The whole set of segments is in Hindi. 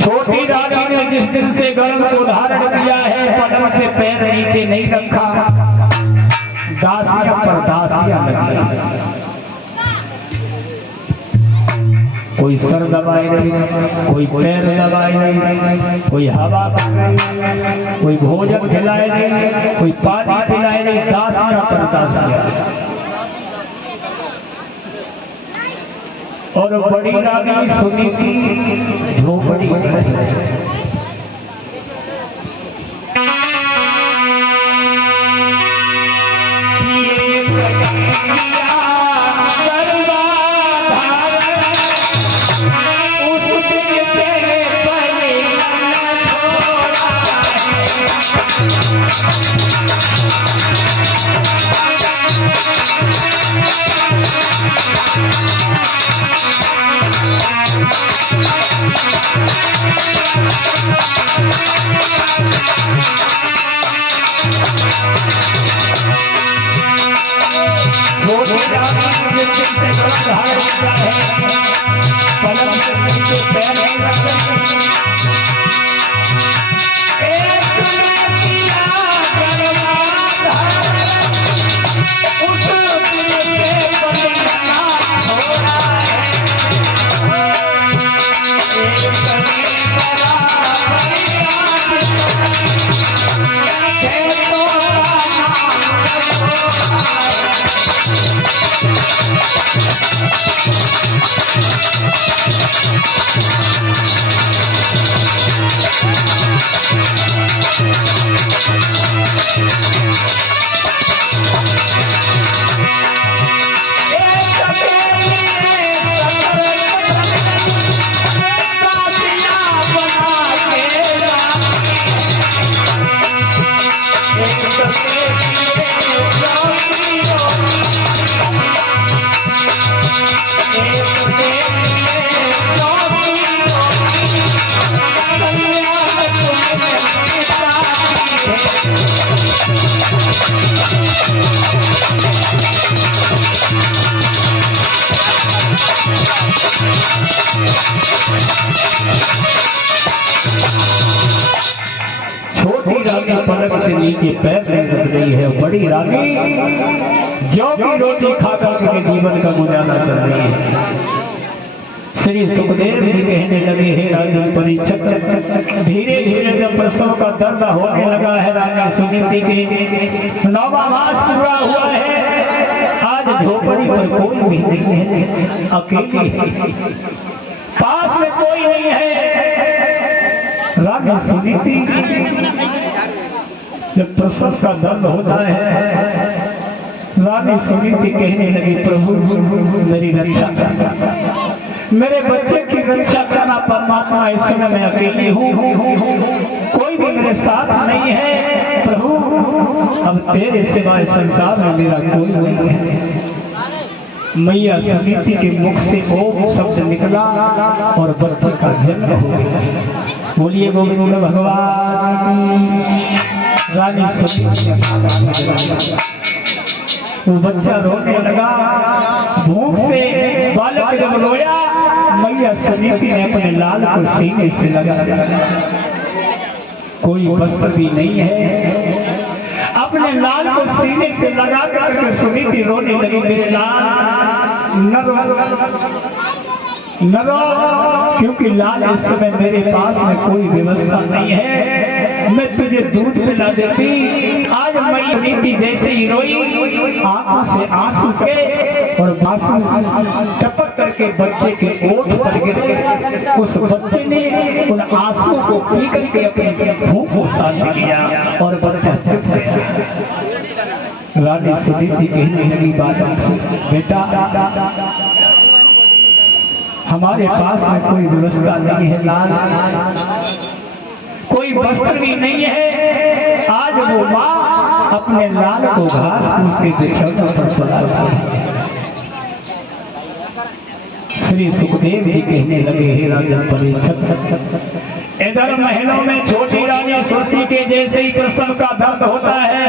छोटी रानी ने जिस दिन से गर्भ को धारण किया है, पलंग से पैर नीचे नहीं रखा, दासियां पर दासियां लगी। कोई सर दबाए नहीं, कोई पैर दबाए नहीं, कोई हवा नहीं, कोई भोजन खिलाए नहीं, कोई पानी पिलाए नहीं, दासियां पर दासियां। और बड़ी रानी सुनीति झोपड़ी पलक से नीचे पैर नहीं रख रही है। बड़ी रानी जौ की रोटी खाकर अपने जीवन का गुजारा कर रही है। श्री सुखदेव जी कहने लगे, हे रानी परीक्षित, धीरे धीरे जब प्रसव का दर्द होने लगा है, रानी सुनीति के 9वां मास पूरा हुआ है, आज झोपड़ी पर कोई भी नहीं है, अकेली पास में कोई नहीं है। रानी सुनीति जब प्रसव का दर्द होता है, रानी सुनीति कहने लगी, प्रभु मेरी रक्षा करना, मेरे बच्चे की रक्षा करना। परमात्मा, इस समय मैं अकेली हूँ, कोई भी मेरे साथ नहीं है। प्रभु अब तेरे सिवाय संसार में मेरा कोई नहीं है। मैया सुनीति के मुख से ओम शब्द निकला और बच्चे का जन्म हो गया। बोलिए गोविंद भगवान। रानी सुनीति वो बच्चा रोने लगा, भूख से बालक जब रोया, मैया सुनीति ने अपने लाल को सीने से लगा दिया। कोई वस्त्र भी नहीं है, अपने लाल को सीने से लगा करके सुनीति रोने लगी, मेरे लाल न रो, क्योंकि लाल इस समय मेरे पास में कोई व्यवस्था नहीं है, मैं तुझे दूध पिला देती। आज मैं सुनीति जैसे ही रोई, आंखों से आंसू के और आंसू टपक करके बच्चे के ओठ पर गिरे। उस बच्चे ने उन आंसू को पी करके अपनी भूख को शांत किया और बच्चा चुप गया। रानी सुनीति कहने लगी, बेटा हमारे पास में कोई व्यवस्था नहीं है, लाल कोई वस्त्र भी नहीं है। आज वो माँ अपने लाल को घास फूस के बिछौनों पर सुलाती है। श्री सुखदेव जी कहने लगे, हे राजन परीक्षित, इधर महलों में छोटी रानी सुरती के जैसे ही प्रसव का दर्द होता है,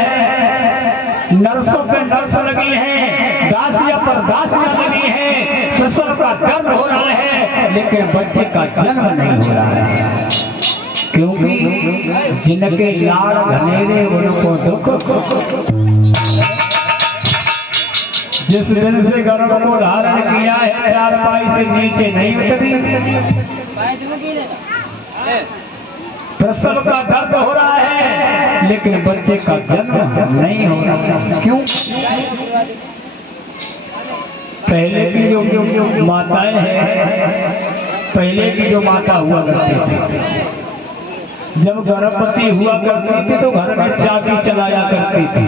नर्सों पे नर्स लगी है, दासियां पर दासियां लगी हैं, प्रसव का दर्द हो रहा है, लेकिन बच्चे का जन्म नहीं हो रहा है, क्योंकि जिनके लाड़ घनेरे उनको दुख। जिस दिन से गर्भ को धारण किया है, चारपाई से नीचे नहीं उतरी, प्रसव का दर्द हो रहा है, लेकिन बच्चे का जन्म नहीं हो रहा। क्यों? पहले की जो माताएं हैं, पहले की जो माता हुआ करती थी, जब गर्भवती हुआ करती थी तो घर में चाबी चलाया करती थी,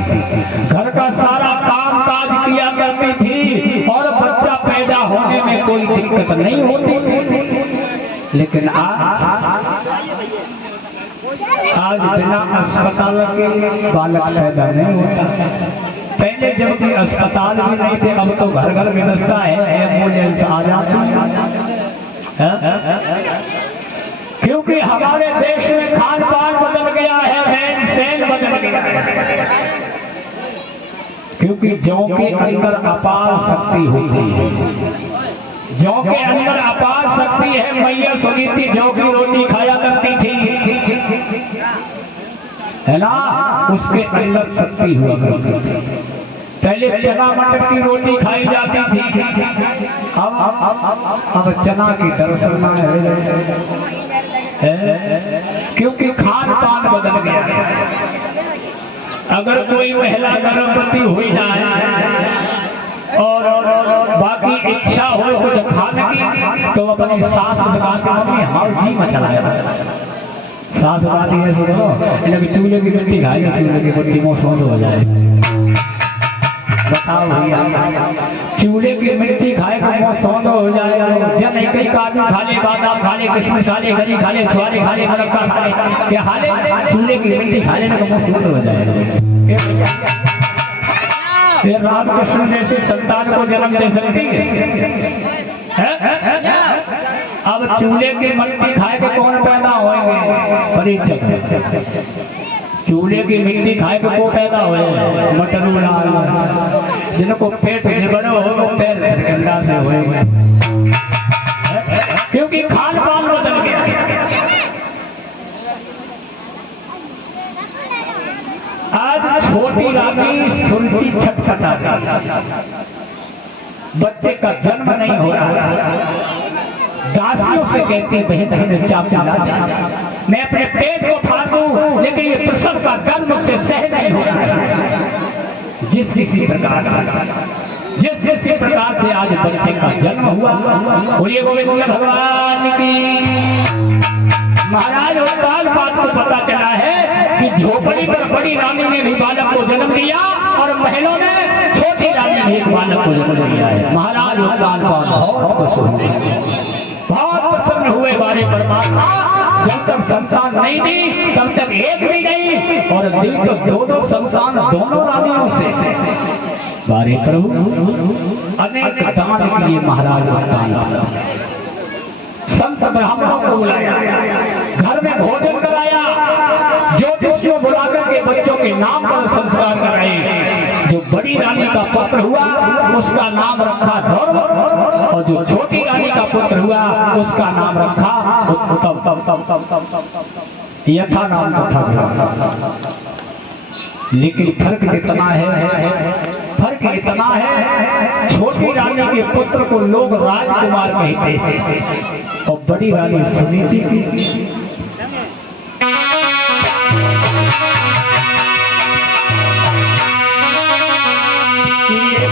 घर का सारा काम काज किया करती थी, और बच्चा पैदा होने में कोई दिक्कत नहीं होती। लेकिन आज बिना अस्पताल के बालक पैदा नहीं होता। पहले जब भी अस्पताल भी नहीं थे, अब तो घर घर व्यवस्था है, एम्बुलेंस आ जाती है। क्योंकि हमारे देश में खान पान बदल गया है, रहन सहन बदल गया है, क्योंकि जौ के अंदर अपार शक्ति होती है, जौ के अंदर अपार शक्ति है। मैया सुनीति जौ की रोटी खाया करती थी, है ना, उसके अंदर शक्ति हुआ करती थी। पहले चना मटर की रोटी खाई जाती थी, अब चना की दरअसल है, क्योंकि खान पान बदल गया। अगर कोई महिला गर्भवती हुई ना है और बाकी इच्छा हो कुछ खाने की, तो अपनी सास से कहती मम्मी हाँ जी मचलाया, सास बाती है सुनो, लेकिन चूल्हे की मिट्टी खाई, चूल्हे की मिट्टी मौसम हो जाए। बताओ भैया, चूल्हे की मिट्टी खाए तो मुँह सौंध हो जाएगा। जब एक ही काजू खा ले, बादाम खा ले, किशमिश खा ले, गरी खा ले, छुआरे खा ले, मुनक्का खा ले, क्या खा ले, चूल्हे की मिट्टी खा लेने तो मुँह सौंध हो जाएगा। ये रामकृष्ण जैसे संतान को जन्म दे सकती है? अब चूल्हे की मिट्टी खाए के कौन पैदा होंगे? परीक्षक चूल्हे की मिट्टी खाए के को पैदा हुए, मटरू लाल, जिनको पेट बड़े हो वो पैर गंदा से हुए, क्योंकि खान पान बदल गया। आज छोटी रानी सुनती छटपटा, बच्चे का जन्म नहीं हो रहा, दासियों से कहती बहन बहन चाप ला दे, मैं अपने पेट को फाड़ दूं, लेकिन ये प्रसव का दर्द मुझसे सह नहीं हो रहा है। जिस किसी प्रकार से आज बच्चे का जन्म हुआ, बोलिए गोविंद भगवान की। महाराज उत्ताल बात को पता चला है कि झोपड़ी पर बड़ी रानी ने भी बालक को जन्म दिया, और महलों ने छोटी रानी ने एक बालक को जन्म दिया है। महाराज उत्ताल बहुत प्रसन्न हुए बारे परमात्मा, जब तक संतान नहीं दी तब तक एक भी नहीं, और दी तो दोनों संतान दोनों रानियों से। बारे प्रभु अनेक दान किए महाराज उत्तान, संत ब्राह्मणों को बुलाया, घर में भोजन कराया, ज्योतिषियों बुलाकर के बच्चों के नाम पर संस्कार कराए। जो बड़ी रानी का पुत्र हुआ उसका नाम रखा ध्रुव, और जो छोटी रानी का पुत्र हुआ उसका नाम रखा यथा नाम रखा। लेकिन फर्क इतना है, छोटी रानी के पुत्र को लोग राजकुमार कहते हैं, और बड़ी रानी सुनीति की ये